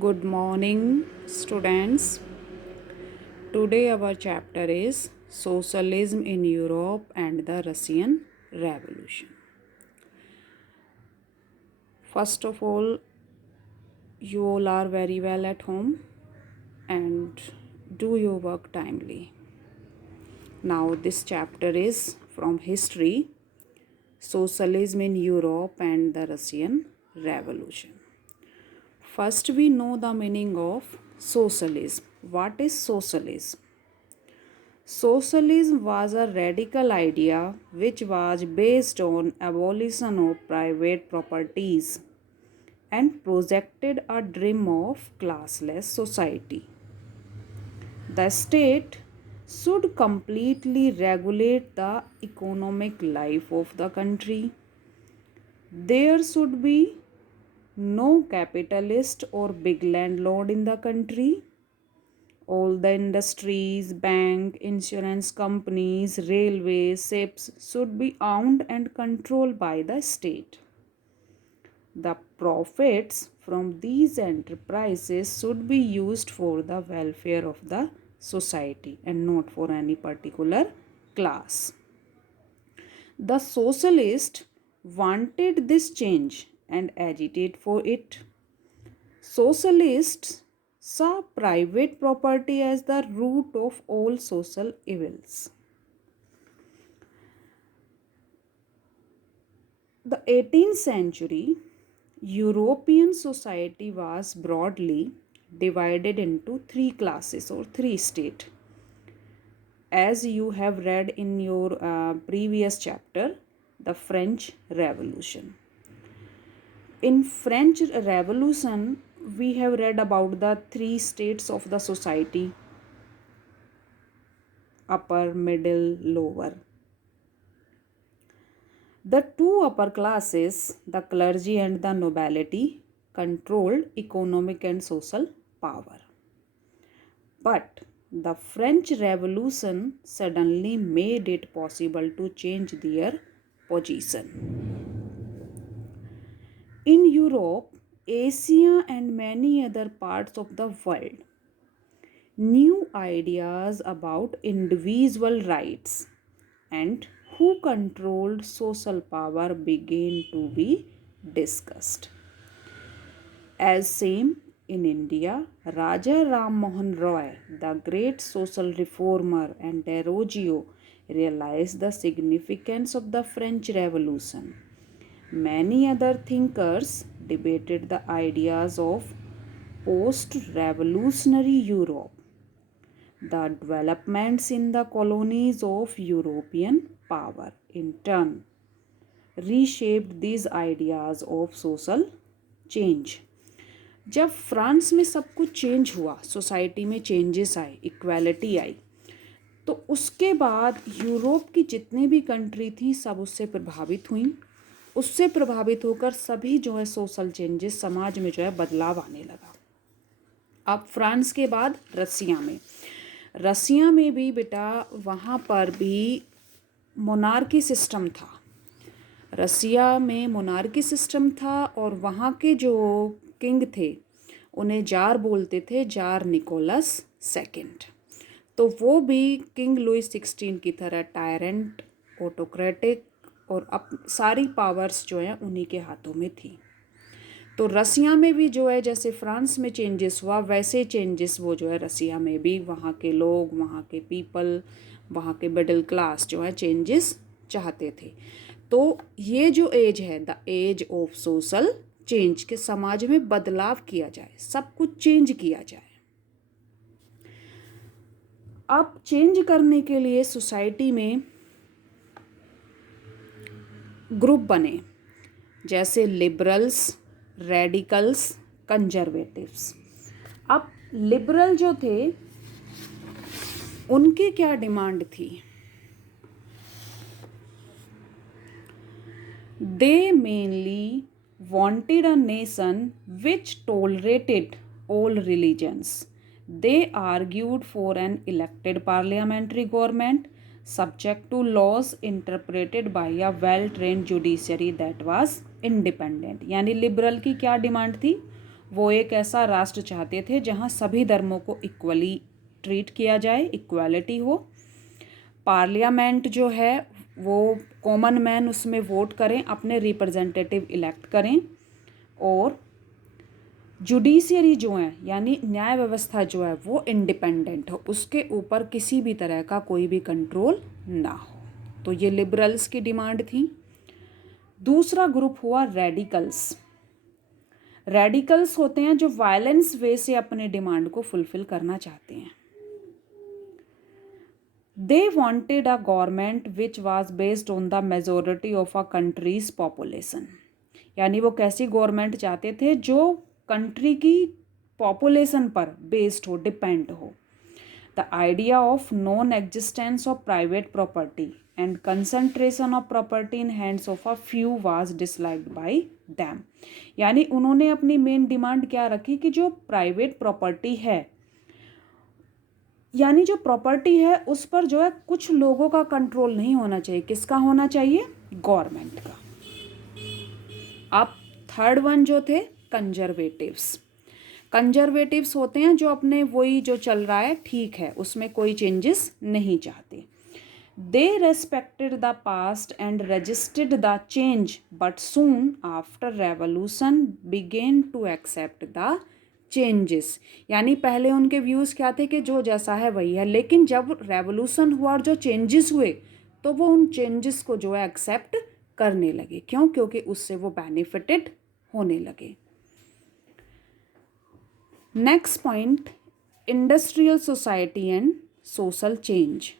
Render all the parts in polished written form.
Good morning, students. Today, our chapter is Socialism in Europe and the Russian Revolution. First of all, you all are very well at home and do your work timely. Now, this chapter is from history Socialism in Europe and the Russian Revolution. First, we know the meaning of socialism. What is socialism? Socialism was a radical idea which was based on abolition of private properties and projected a dream of classless society. The state should completely regulate the economic life of the country. There should be no capitalist or big landlord in the country. All the industries, bank, insurance companies, railways, ships should be owned and controlled by the state. The profits from these enterprises should be used for the welfare of the society and not for any particular class. The socialists wanted this change and agitated for it. Socialists saw private property as the root of all social evils. The 18th century European society was broadly divided into three classes or three states. As you have read in your previous chapter, the French Revolution. In French Revolution, we have read about the three states of the society: upper, middle, lower. The two upper classes, the clergy and the nobility, controlled economic and social power. But the French Revolution suddenly made it possible to change their position. In Europe, Asia, and many other parts of the world, new ideas about individual rights and who controlled social power began to be discussed. As same in India, Raja Ram Mohan Roy, the great social reformer, and Desargues realized the significance of the French Revolution. Many other thinkers debated the ideas of post revolutionary Europe. The developments in the colonies of European power, in turn, reshaped these ideas of social change. जब France में सब कुछ change हुआ, society में changes आए, equality आई, तो उसके बाद यूरोप की जितनी भी कंट्री थी सब उससे प्रभावित हुई. उससे प्रभावित होकर सभी जो है सोशल चेंजेस, समाज में जो है बदलाव आने लगा. अब फ्रांस के बाद रसिया में भी बेटा वहाँ पर भी मोनार्की सिस्टम था. रसिया में मोनार्की सिस्टम था और वहाँ के जो किंग थे उन्हें जार बोलते थे, जार निकोलस सेकंड. तो वो भी किंग लुई 16 की तरह टायरेंट, ऑटोक्रेटिक और सारी पावर्स जो हैं उन्हीं के हाथों में थी. तो रसिया में भी जो है जैसे फ्रांस में चेंजेस हुआ वैसे चेंजेस वो जो है रसिया में भी, वहाँ के लोग, वहाँ के पीपल, वहाँ के मिडिल क्लास जो है चेंजेस चाहते थे. तो ये जो एज है, the age of social change, के समाज में बदलाव किया जाए, सब कुछ चेंज किया जाए. अब चेंज करने के लिए सोसाइटी में ग्रुप बने, जैसे लिबरल्स, रेडिकल्स, कंजर्वेटिव्स. अब लिबरल जो थे उनकी क्या डिमांड थी? They mainly wanted a nation which tolerated all religions. They argued for an elected parliamentary government subject to laws interpreted by a well-trained judiciary that was independent. यानी liberal की क्या demand थी? वो एक ऐसा राष्ट्र चाहते थे जहाँ सभी धर्मों को इक्वली ट्रीट किया जाए, इक्वालिटी हो। पार्लियामेंट जो है वो कॉमन मैन उसमें वोट करें, अपने रिप्रेजेंटेटिव इलेक्ट करें, और जुडिशियरी जो है यानी न्याय व्यवस्था जो है वो इंडिपेंडेंट हो, उसके ऊपर किसी भी तरह का कोई भी कंट्रोल ना हो। तो ये लिबरल्स की डिमांड थी। दूसरा ग्रुप हुआ रेडिकल्स। रेडिकल्स होते हैं जो वायलेंस वे से अपने डिमांड को फुलफिल करना चाहते हैं। They wanted a government which was based on the majority of a country's population। यानी वो कैसी गवर्नमेंट चाहते थे जो कंट्री की पॉपुलेशन पर बेस्ड हो, डिपेंड हो। The idea of non existence of private property and concentration of property in hands of a few was disliked by them. यानी उन्होंने अपनी मेन डिमांड क्या रखी कि जो प्राइवेट प्रॉपर्टी है, यानी जो प्रॉपर्टी है उस पर जो है कुछ लोगों का कंट्रोल नहीं होना चाहिए। किसका होना चाहिए? गवर्नमेंट का। अब थर्ड वन जो थे कंजर्वेटिव्स। कंजर्वेटिव्स होते हैं जो अपने वही जो चल रहा है ठीक है, उसमें कोई चेंजेस नहीं चाहते। They respected the past and resisted the change but soon after revolution began to accept the changes. यानी पहले उनके व्यूज़ क्या थे कि जो जैसा है वही है, लेकिन जब रेवोल्यूशन हुआ और जो चेंजेस हुए तो वो उन चेंजेस को जो है एक्सेप्ट करने लगे। क्यों? क्योंकि उससे वो बेनिफिटेड होने लगे। Next point, industrial society and social change.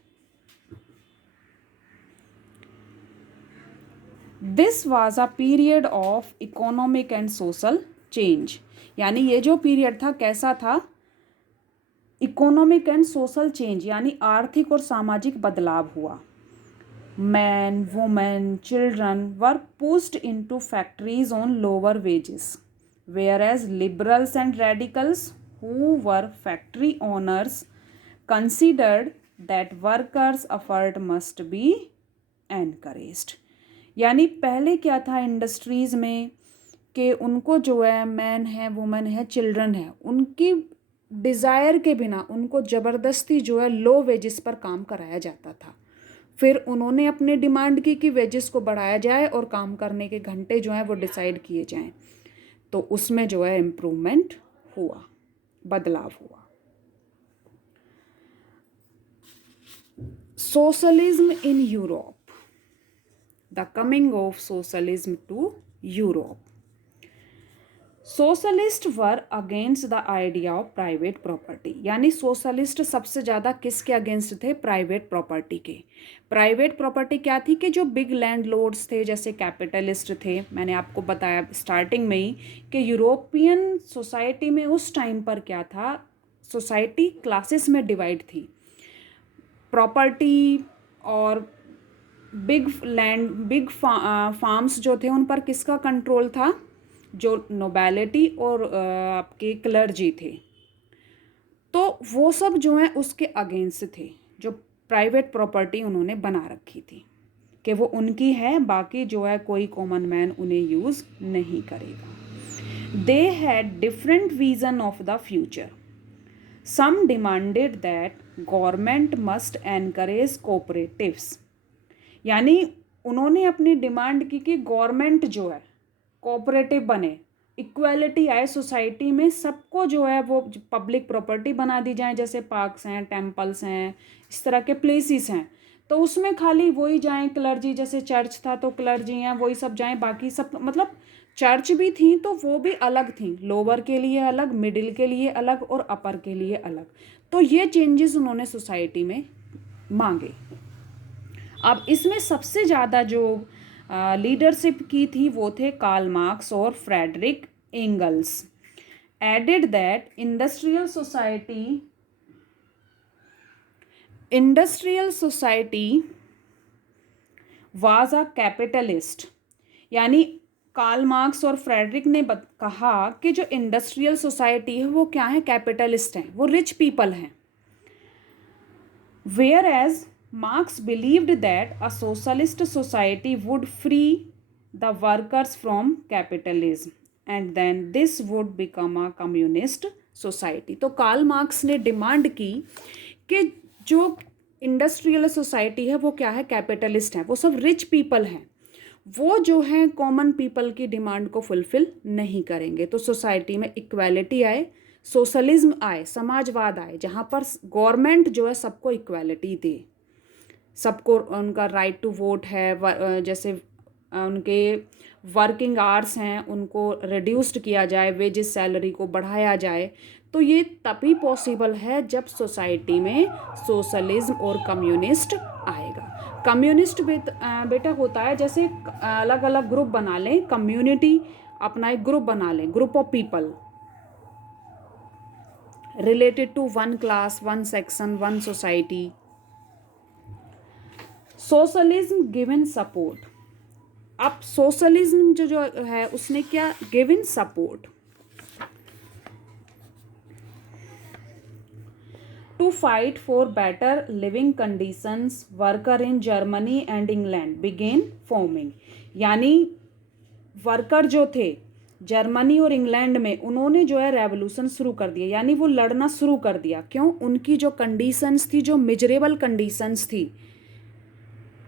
This was a period of economic and social change. यानी ये जो पीरियड था कैसा था? इकोनॉमिक एंड सोशल चेंज, यानी आर्थिक और सामाजिक बदलाव हुआ। Man, women, children were pushed into factories on lower wages, whereas liberals and radicals who were factory owners considered that workers' effort must be encouraged। यानी पहले क्या था इंडस्ट्रीज़ में कि उनको जो है मैन है, वुमेन है, चिल्ड्रन है, उनकी डिज़ायर के बिना उनको ज़बरदस्ती जो है लो वेजेस पर काम कराया जाता था। फिर उन्होंने अपनी डिमांड की कि वेजेस को बढ़ाया जाए और काम करने के घंटे जो हैं वो डिसाइड किए जाएं, तो उसमें जो है इम्प्रूवमेंट हुआ, बदलाव हुआ। Socialism in Europe, the coming of socialism to Europe. Socialist were against the idea of private property. यानी सोशलिस्ट सबसे ज़्यादा किसके अगेंस्ट थे? प्राइवेट प्रॉपर्टी के। प्राइवेट प्रॉपर्टी क्या थी कि जो बिग लैंडलॉर्ड्स थे, जैसे कैपिटलिस्ट थे, मैंने आपको बताया स्टार्टिंग में ही कि यूरोपियन सोसाइटी में उस टाइम पर क्या था, सोसाइटी क्लासेस में डिवाइड थी। प्रॉपर्टी और बिग फार्म्स जो थे उन पर किसका कंट्रोल था? जो नोबेलिटी और आपके क्लर्जी थे, तो वो सब जो हैं उसके अगेंस्ट थे। जो प्राइवेट प्रॉपर्टी उन्होंने बना रखी थी कि वो उनकी है, बाकी जो है कोई कॉमन मैन उन्हें यूज़ नहीं करेगा। They had different vision of the future. Some demanded that government must encourage cooperatives. यानी उन्होंने अपनी डिमांड की कि गवर्नमेंट जो है कोऑपरेटिव बने, इक्वालिटी आए सोसाइटी में, सबको जो है वो पब्लिक प्रॉपर्टी बना दी जाए, जैसे पार्क्स हैं, टेम्पल्स हैं, इस तरह के प्लेसेस हैं, तो उसमें खाली वही जाएं क्लर्जी, जैसे चर्च था तो क्लर्जी हैं वही सब जाएं, बाकी सब मतलब चर्च भी थी तो वो भी अलग थी, लोअर के लिए अलग, मिडिल के लिए अलग और अपर के लिए अलग। तो ये चेंजेस उन्होंने सोसाइटी में मांगे। अब इसमें सबसे ज़्यादा जो लीडरशिप की थी वो थे कार्ल मार्क्स और Friedrich Engels. Added that industrial society was a capitalist. यानी कार्ल मार्क्स और फ्रेडरिक ने कहा कि जो इंडस्ट्रियल सोसाइटी है वो क्या है? कैपिटलिस्ट हैं, वो रिच पीपल हैं। Whereas Marx believed that a socialist society would free the workers from capitalism and then this would become a communist society. तो कार्ल मार्क्स ने डिमांड की कि जो इंडस्ट्रियल सोसाइटी है वो क्या है, कैपिटलिस्ट है, वो सब रिच पीपल हैं, वो जो है कॉमन पीपल की डिमांड को फुलफिल नहीं करेंगे। तो सोसाइटी में इक्वालिटी आए, सोशलिज्म आए, समाजवाद आए, जहाँ पर गवर्नमेंट जो है सबको इक्वालिटी दे, सबको उनका राइट टू वोट है, जैसे उनके वर्किंग आवर्स हैं उनको रिड्यूस्ड किया जाए, वेजेस सैलरी को बढ़ाया जाए। तो ये तभी पॉसिबल है जब सोसाइटी में सोशलिज्म और कम्युनिस्ट आएगा। कम्युनिस्ट बेटा होता है जैसे अलग अलग ग्रुप बना लें, कम्युनिटी अपना एक ग्रुप बना लें, group of people related to one class, one section, one society. Socialism given support. अब सोशलिज्म जो है उसने क्या given support to fight for better living conditions, worker in Germany and England began forming. यानी worker जो थे Germany और England में, उन्होंने जो है रेवोल्यूशन शुरू कर दिया, यानी वो लड़ना शुरू कर दिया। क्यों? उनकी जो कंडीशंस थी, जो मिजरेबल कंडीशंस थी,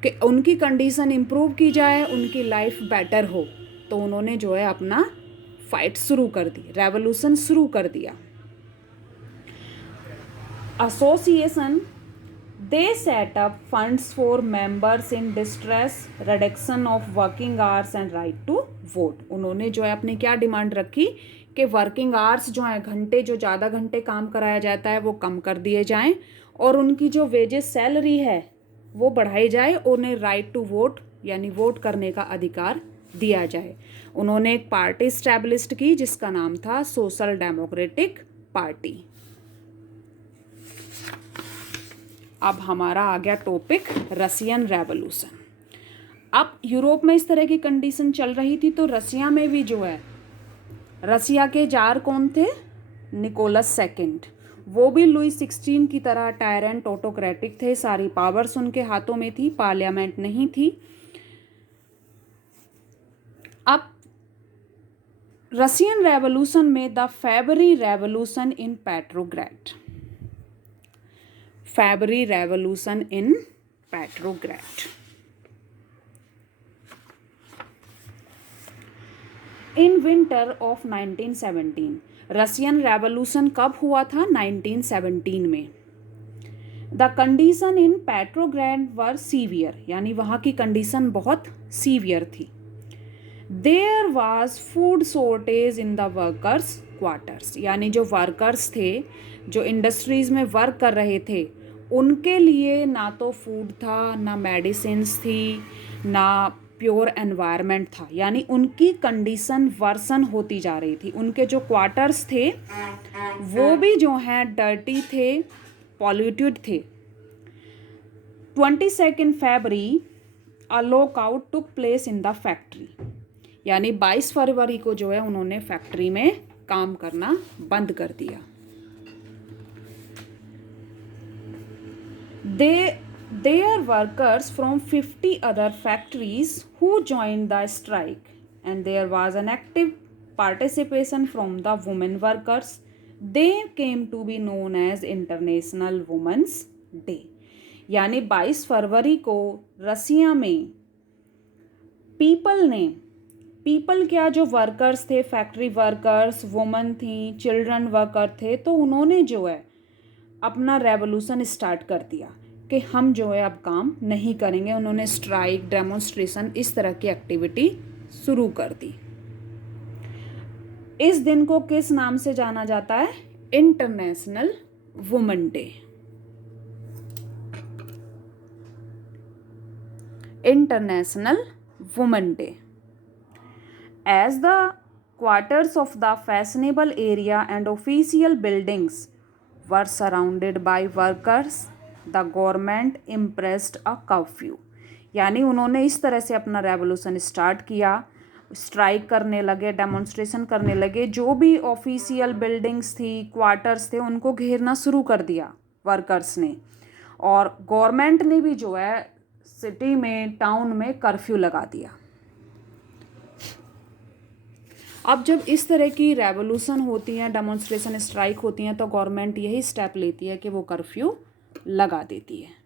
कि उनकी कंडीशन इम्प्रूव की जाए, उनकी लाइफ बेटर हो, तो उन्होंने जो है अपना फाइट शुरू कर दी, रेवोल्यूशन शुरू कर दिया। Association they set up funds for members in distress, reduction of working hours and right to vote. उन्होंने जो है अपनी क्या डिमांड रखी कि वर्किंग आवर्स जो है, घंटे जो ज़्यादा घंटे काम कराया जाता है वो कम कर दिए जाएं, और उनकी जो वेजेस सैलरी है वो बढ़ाई जाए, उन्हें राइट टू वोट यानी वोट करने का अधिकार दिया जाए। उन्होंने एक पार्टी स्टैब्लिश्ड की जिसका नाम था सोशल डेमोक्रेटिक पार्टी। अब हमारा आ गया टॉपिक रशियन रेवोल्यूशन। अब यूरोप में इस तरह की कंडीशन चल रही थी, तो रसिया में भी जो है, रसिया के जार कौन थे? Nicholas second. वो भी लुई 16 की तरह टायरेंट ऑटोक्रेटिक थे, सारी पावर्स उनके हाथों में थी, पार्लियामेंट नहीं थी। अब रशियन रेवोल्यूशन में the February revolution in Petrograd, February revolution in Petrograd. In winter of 1917, Russian revolution कब हुआ था? 1917 में। The condition in Petrograd were severe, यानी वहाँ की कंडीशन बहुत सीवियर थी। There was food shortage in the workers quarters, यानी जो वर्कर्स थे, जो इंडस्ट्रीज में वर्क कर रहे थे, उनके लिए ना तो फूड था, ना मेडिसिन्स थी, ना प्योर एनवायरनमेंट था, यानी उनकी कंडीशन वर्सन होती जा रही थी। उनके जो क्वार्टर्स थे वो भी जो हैं डर्टी थे, पॉल्यूटेड थे। 22 February a lockout took place in the factory, यानी 22 फरवरी को जो है उन्होंने फैक्ट्री में काम करना बंद कर दिया। There workers from 50 other factories who joined the strike, and there was an active participation from the women workers. They came to be known as International Women's Day। यानी 22 फरवरी को रसिया में पीपल क्या, जो वर्कर्स थे, फैक्ट्री वर्कर्स, वुमन थी, children worker थे, तो उन्होंने जो है अपना रेवोल्यूशन स्टार्ट कर दिया कि हम जो है अब काम नहीं करेंगे। उन्होंने स्ट्राइक, डेमोन्स्ट्रेशन, इस तरह की एक्टिविटी शुरू कर दी। इस दिन को किस नाम से जाना जाता है? International women day. International women day. As the quarters of the fashionable area and official buildings were surrounded by workers, the government impressed a curfew। यानी उन्होंने इस तरह से अपना रेवोल्यूशन स्टार्ट किया, स्ट्राइक करने लगे, डेमोन्स्ट्रेशन करने लगे, जो भी ऑफिशियल बिल्डिंग्स थी, क्वार्टर्स थे, उनको घेरना शुरू कर दिया वर्कर्स ने, और गवर्नमेंट ने भी जो है सिटी में, टाउन में कर्फ्यू लगा दिया। अब जब इस तरह की रेवोल्यूशन होती हैं, डेमोन्स्ट्रेशन स्ट्राइक होती हैं, तो गवर्नमेंट यही स्टेप लेती है कि वो कर्फ्यू लगा देती है।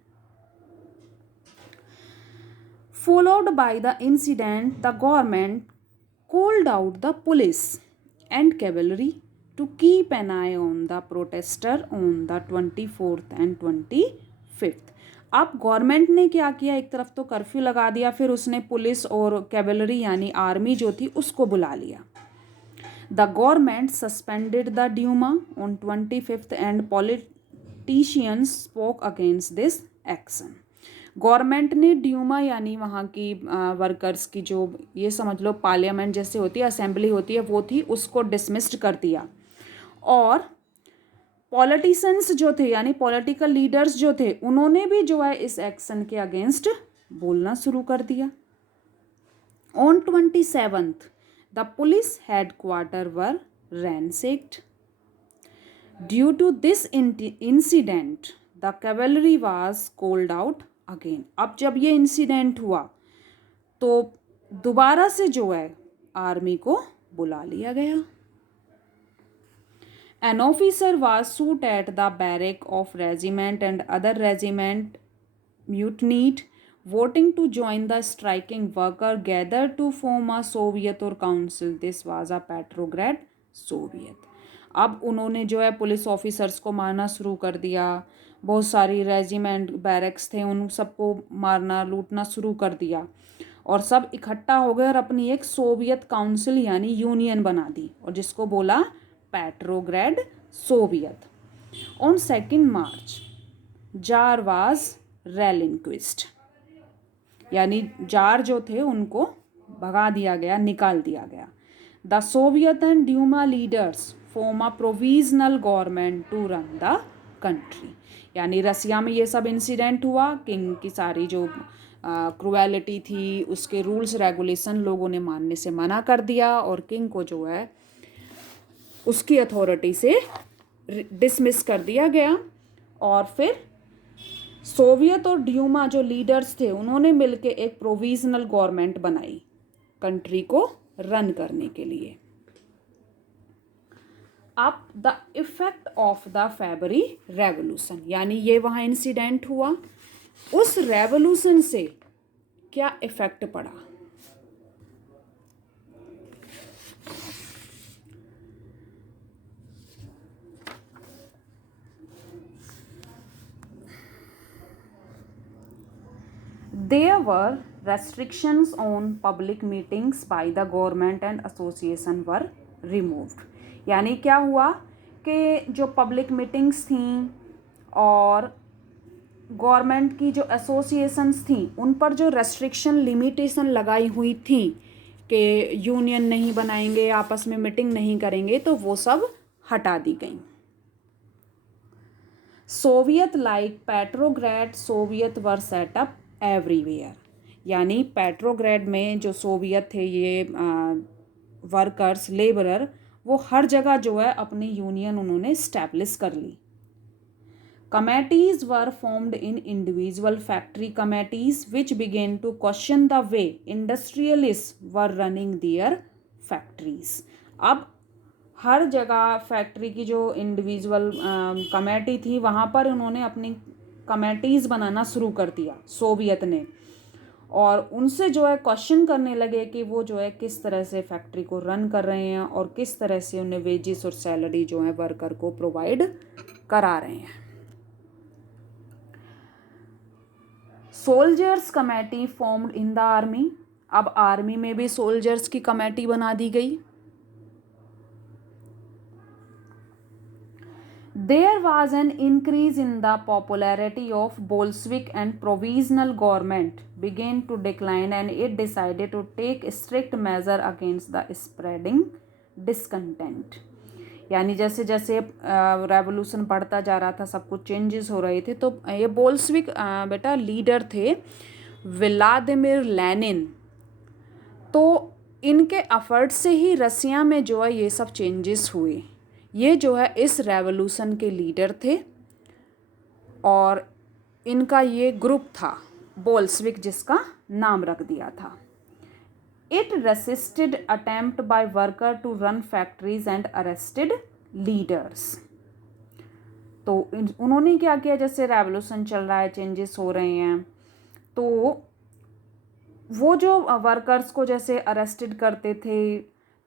Followed by the incident, the government called out the police and cavalry to keep an eye on the protester on the 24th and 25th. अब गवर्नमेंट ने क्या किया, एक तरफ तो कर्फ्यू लगा दिया, फिर उसने पुलिस और कैवलरी यानी आर्मी जो थी उसको बुला लिया। The government suspended the Duma on 25th and politicians spoke against this action. Government ने ड्यूमा यानी वहाँ की वर्कर्स की जो ये समझ लो पार्लियामेंट जैसे होती है, असेंबली होती है, वो थी, उसको डिसमिस्ड कर दिया। और पॉलिटिशियंस जो थे यानी पॉलिटिकल लीडर्स जो थे उन्होंने भी जो है इस एक्शन के अगेंस्ट बोलना शुरू कर दिया। On 27th the police headquarter were ransacked. Due to this incident the cavalry was called out again. अब जब ये इंसिडेंट हुआ तो दोबारा से जो है आर्मी को बुला लिया गया। An officer was shot at the barrack of regiment and other regiment mutinied, voting to join the striking worker gathered to form a Soviet or council. This was a Petrograd Soviet. अब उन्होंने जो है police officers को मारना शुरू कर दिया, बहुत सारी रेजिमेंट बैरक्स थे उन सबको मारना लूटना शुरू कर दिया, और सब इकट्ठा हो गए और अपनी एक सोवियत काउंसिल यानी यूनियन बना दी, और जिसको बोला Petrograd Soviet. On 2 March tsar was relinquished, यानी जार जो थे उनको भगा दिया गया, निकाल दिया गया। The Soviet and Duma leaders form a provisional government to run the country, यानी रसिया में ये सब इंसिडेंट हुआ, किंग की सारी जो क्रुएलिटी थी उसके रूल्स रेगुलेशन लोगों ने मानने से मना कर दिया, और किंग को जो है उसकी अथॉरिटी से डिसमिस कर दिया गया। और फिर सोवियत और ड्यूमा जो लीडर्स थे उन्होंने मिलकर एक प्रोविजनल गवर्नमेंट बनाई कंट्री को रन करने के लिए। अब the effect of the February revolution, यानी ये वहाँ इंसिडेंट हुआ, उस रेवोल्यूशन से क्या इफेक्ट पड़ा। There were restrictions on public meetings by the government and association were removed. यानी क्या हुआ कि जो पब्लिक मीटिंग्स थी और गवर्नमेंट की जो एसोसिएशंस थी उन पर जो रेस्ट्रिक्शन लिमिटेशन लगाई हुई थी कि यूनियन नहीं बनाएंगे, आपस में मीटिंग नहीं करेंगे, तो वो सब हटा दी गई। Soviet like Petrograd Soviet were set up everywhere, यानी पेट्रोग्रेड में जो सोवियत थे ये वर्कर्स लेबरर, वो हर जगह जो है अपनी यूनियन उन्होंने स्टैब्लिश कर ली। Committees were formed in individual factory committees which began to question the way industrialist were running their factories. अब हर जगह फैक्ट्री की जो इंडिविजुअल कमेटी थी वहाँ पर उन्होंने अपनी कमेटीज़ बनाना शुरू कर दिया सोवियत ने, और उनसे जो है क्वेश्चन करने लगे कि वो जो है किस तरह से फैक्ट्री को रन कर रहे हैं और किस तरह से उन्हें वेजेस और सैलरी जो है वर्कर को प्रोवाइड करा रहे हैं। Soldiers committee formed in the army, अब आर्मी में भी सोल्जर्स की कमेटी बना दी गई। There was an increase in the popularity of Bolshevik and provisional government began to decline, and it decided to take strict measure against the spreading discontent. यानी जैसे जैसे revolution बढ़ता जा रहा था, सब कुछ चेंजेस हो रहे थे, तो ये बोल्शविक बेटा लीडर थे व्लादिमीर लेनिन, तो इनके एफर्ट से ही रसिया में जो है ये सब चेंजेस हुए। ये जो है इस रेवोल्यूशन के लीडर थे और इनका ये ग्रुप था बोल्शविक, जिसका नाम रख दिया था। It resisted attempt by worker to run factories and arrested leaders. तो उन्होंने क्या किया, जैसे रेवोल्यूशन चल रहा है, चेंजेस हो रहे हैं, तो वो जो वर्कर्स को जैसे अरेस्टेड करते थे,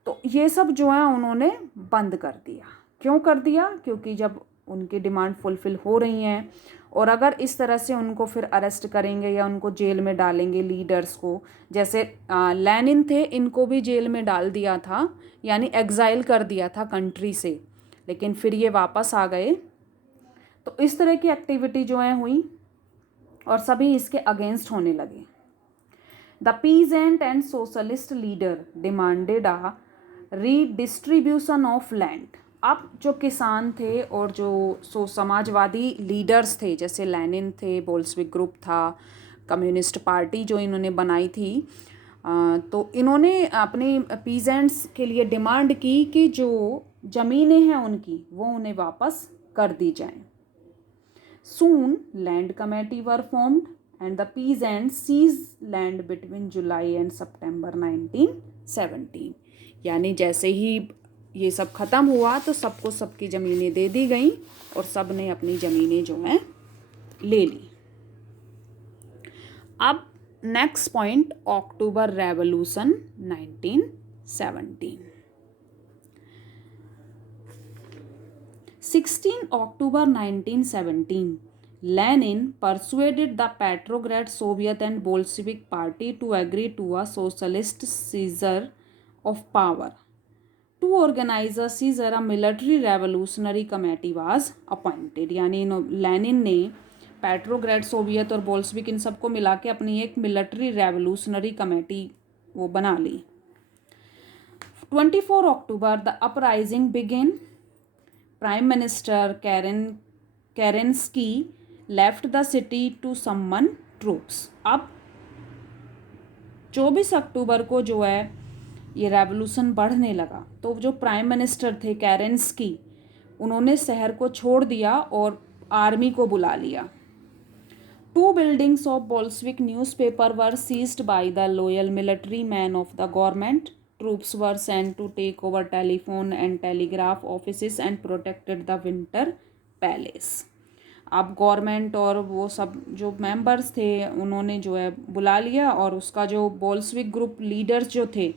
तो ये सब जो है उन्होंने बंद कर दिया। क्यों कर दिया? क्योंकि जब उनकी डिमांड फुलफ़िल हो रही हैं और अगर इस तरह से उनको फिर अरेस्ट करेंगे या उनको जेल में डालेंगे लीडर्स को, जैसे लेनिन थे, इनको भी जेल में डाल दिया था, यानी एग्जाइल कर दिया था कंट्री से, लेकिन फिर ये वापस आ गए। तो इस तरह की एक्टिविटी जो है हुई और सभी इसके अगेंस्ट होने लगे। The peasant and socialist leader demanded a redistribution of land. अब जो किसान थे और जो समाजवादी लीडर्स थे, जैसे लेनिन थे, बोल्शेविक ग्रुप था, कम्युनिस्ट पार्टी जो इन्होंने बनाई थी, तो इन्होंने अपनी पीजेंट्स के लिए डिमांड की कि जो ज़मीनें हैं उनकी, वो उन्हें वापस कर दी जाएं। Soon land committee were formed and the peasants seized land between July and September 1917। यानी जैसे ही ये सब ख़त्म हुआ तो सबको सबकी ज़मीनें दे दी गई और सब ने अपनी ज़मीनें जो हैं ले ली। अब next point, October revolution 1917। 16 October 1917, Lenin persuaded the Petrograd Soviet and Bolshevik Party to agree to a socialist seizure of power. To organize a seizure, a military revolutionary committee was appointed। यानी Lenin ने पेट्रोग्रेड, Soviet और Bolshevik इन सबको मिला के अपनी एक military revolutionary committee वो बना ली। 24 October the uprising begin. Prime Minister Kerensky left the city to summon troops। अब 24 अक्टूबर को जो है ये रेवोल्यूशन बढ़ने लगा, तो जो प्राइम मिनिस्टर थे केरेंस्की, उन्होंने शहर को छोड़ दिया और आर्मी को बुला लिया। 2 buildings of Bolshevik newspaper were seized by the loyal military men of the government। Troops were sent to take over telephone and telegraph offices and protected the Winter Palace। अब गवर्नमेंट और वो सब जो members थे उन्होंने जो है बुला लिया और उसका जो बोल्शेविक ग्रुप लीडर्स जो थे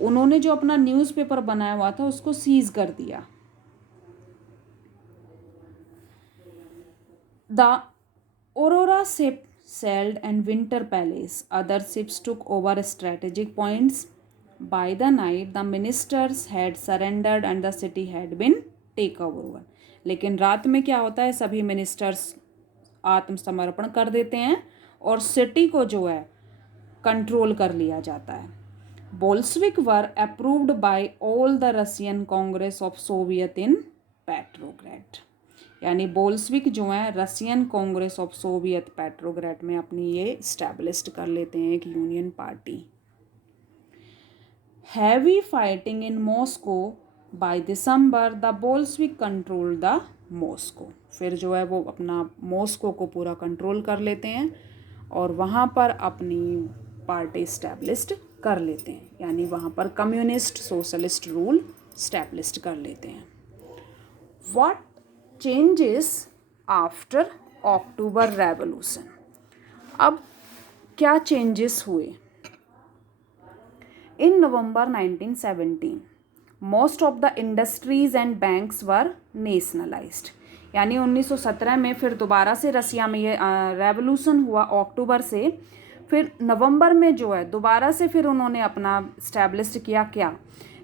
उन्होंने जो अपना न्यूज़पेपर बनाया हुआ था उसको सीज कर दिया। The Aurora ship sailed and Winter Palace, other ships took over strategic points। By the night the ministers had surrendered and the city had been taken over। लेकिन रात में क्या होता है, सभी मिनिस्टर्स आत्मसमर्पण कर देते हैं और सिटी को जो है कंट्रोल कर लिया जाता है। Bolshevik were approved by all the Russian Congress of Soviet in Petrograd. यानी बोल्शेविक जो हैं Russian Congress of Soviet Petrograd में अपनी ये इस्टेब्लिश्ड कर लेते हैं एक union party. Heavy fighting in Moscow, by December the Bolshevik control the Moscow. फिर जो है वो अपना मॉस्को को पूरा कंट्रोल कर लेते हैं और वहाँ पर अपनी पार्टी इस्टेब्लिश्ड कर लेते हैं, यानी वहाँ पर कम्युनिस्ट सोशलिस्ट रूल इस्टेब्लिश्ड कर लेते हैं। What changes after October revolution. अब क्या चेंजेस हुए? इन नवंबर 1917 most of the industries and banks were nationalised. यानी 1917 में फिर दोबारा से रसिया में ये रेवोल्यूशन हुआ अक्टूबर से, फिर नवंबर में जो है दोबारा से फिर उन्होंने अपना इस्टेब्लिश किया क्या,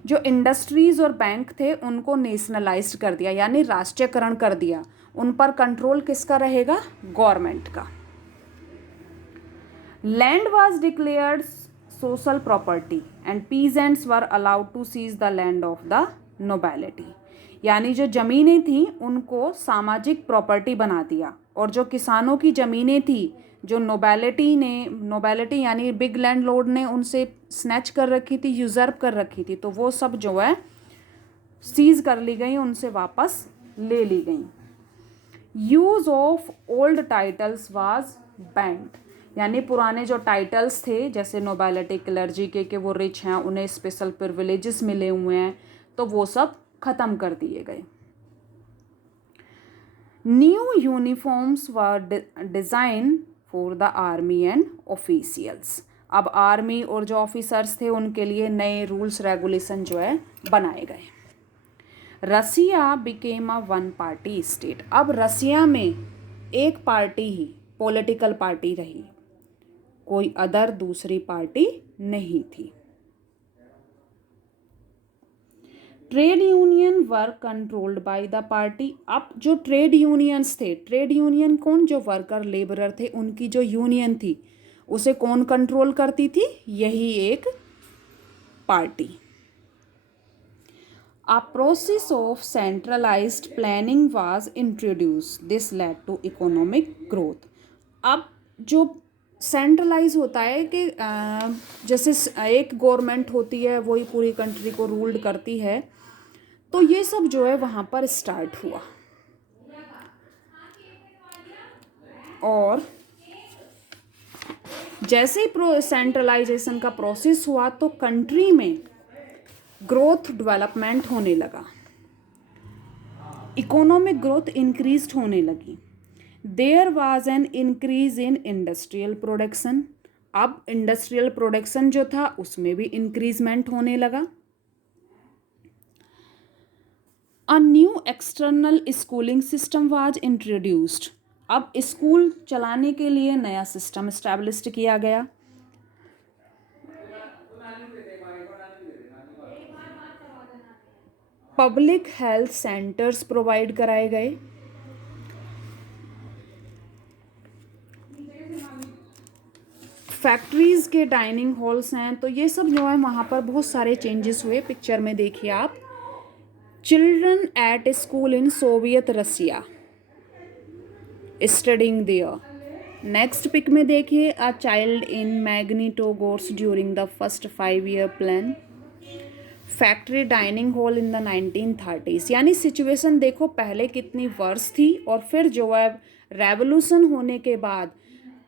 जो इंडस्ट्रीज़ और बैंक थे उनको नेशनलाइज्ड कर दिया, यानी राष्ट्रीयकरण कर दिया। उन पर कंट्रोल किसका रहेगा? गवर्नमेंट का। Land was declared social property and peasants were allowed to seize the land of the nobility. यानी जो ज़मीनें थी उनको सामाजिक प्रॉपर्टी बना दिया और जो किसानों की ज़मीनें थी, जो नोबेलिटी यानी बिग लैंड लॉर्ड ने उनसे स्नैच कर रखी थी, यूजर्प कर रखी थी, तो वो सब जो है सीज कर ली गई, उनसे वापस ले ली गई। Use of old titles was band. यानी पुराने जो टाइटल्स थे जैसे नोबिलिटी क्लर्जी के वो रिच हैं, उन्हें स्पेशल प्रिविलेजेस मिले हुए हैं, तो वो सब ख़त्म कर दिए गए। New uniforms were design for the army and officials. अब आर्मी और जो ऑफिसर्स थे उनके लिए नए रूल्स रेगुलेशन जो है बनाए गए। Russia became a one party state. अब रसिया में एक पार्टी ही पॉलिटिकल पार्टी रही, कोई अदर दूसरी पार्टी नहीं थी। Trade union were controlled by the party. अब जो ट्रेड यूनियंस थे, ट्रेड यूनियन कौन, जो वर्कर लेबरर थे उनकी जो यूनियन थी उसे कौन कंट्रोल करती थी, यही एक party. A process of centralized planning was introduced. This led to economic growth. अब जो सेंट्रलाइज होता है कि जैसे एक गवर्नमेंट होती है वही पूरी कंट्री को रूल्ड करती है, तो ये सब जो है वहाँ पर स्टार्ट हुआ। और जैसे ही सेंट्रलाइजेशन का प्रोसेस हुआ तो कंट्री में ग्रोथ डेवलपमेंट होने लगा, इकोनॉमिक ग्रोथ इंक्रीज होने लगी। There was an increase in industrial production. अब इंडस्ट्रियल प्रोडक्शन जो था उसमें भी इंक्रीजमेंट होने लगा। A new external schooling system was introduced. अब स्कूल चलाने के लिए नया सिस्टम इस्टेब्लिश किया गया। पब्लिक हेल्थ सेंटर्स प्रोवाइड कराए गए। फैक्ट्रीज़ के डाइनिंग हॉल्स हैं, तो ये सब जो है वहाँ पर बहुत सारे चेंजेस हुए। पिक्चर में देखिए आप, children at school in Soviet Russia studying there. Next pic में देखिए, a child in Magnitogorsk during the first 5 year plan. Factory dining hall in the 1930s। यानी सिचुएशन देखो पहले कितनी वर्स थी और फिर जो है रेवोल्यूशन होने के बाद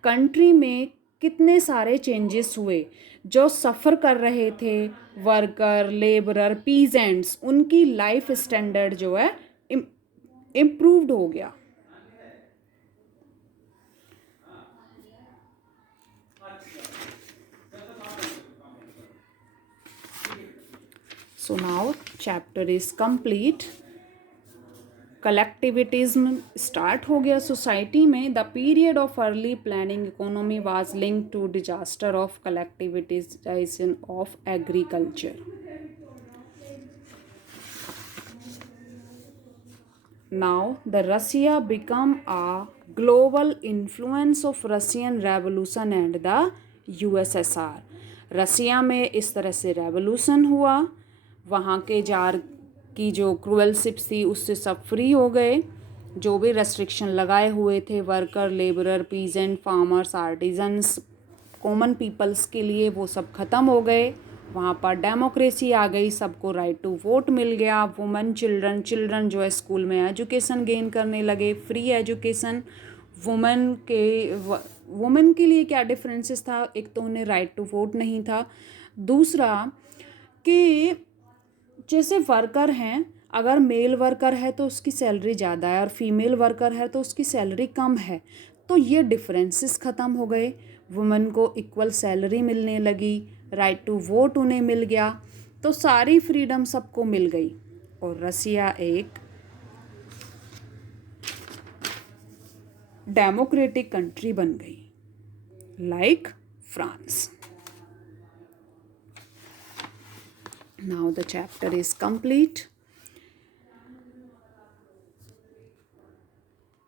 कंट्री में कितने सारे चेंजेस हुए। जो सफ़र कर रहे थे वर्कर, लेबरर, पीजेंट्स, उनकी लाइफ स्टैंडर्ड जो है इम्प्रूव्ड हो गया। So now chapter is complete. Collectivism start हो गया सोसाइटी में। The period of early planning economy was linked to disaster of collectivisation of agriculture. Now the Russia become a global influence of Russian revolution and the USSR. Russia में इस तरह से revolution हुआ, वहाँ के जार की जो क्रूअलशिप्स थी उससे सब फ्री हो गए। जो भी रेस्ट्रिक्शन लगाए हुए थे worker, labourer, peasant, farmers, artisans, common peoples के लिए, वो सब ख़त्म हो गए। वहाँ पर डेमोक्रेसी आ गई, सबको राइट टू वोट मिल गया। वुमेन, चिल्ड्रन जो है स्कूल में एजुकेशन गेन करने लगे, फ्री एजुकेशन। वुमेन के लिए क्या डिफरेंसेस था, एक तो उन्हें राइट टू वोट नहीं था, दूसरा कि जैसे वर्कर हैं, अगर मेल वर्कर है तो उसकी सैलरी ज़्यादा है और फीमेल वर्कर है तो उसकी सैलरी कम है, तो ये डिफरेंसेस ख़त्म हो गए। वुमेन को इक्वल सैलरी मिलने लगी, राइट टू वोट उन्हें मिल गया, तो सारी फ्रीडम सबको मिल गई और रसिया एक डेमोक्रेटिक कंट्री बन गई, like France. Now the chapter is complete.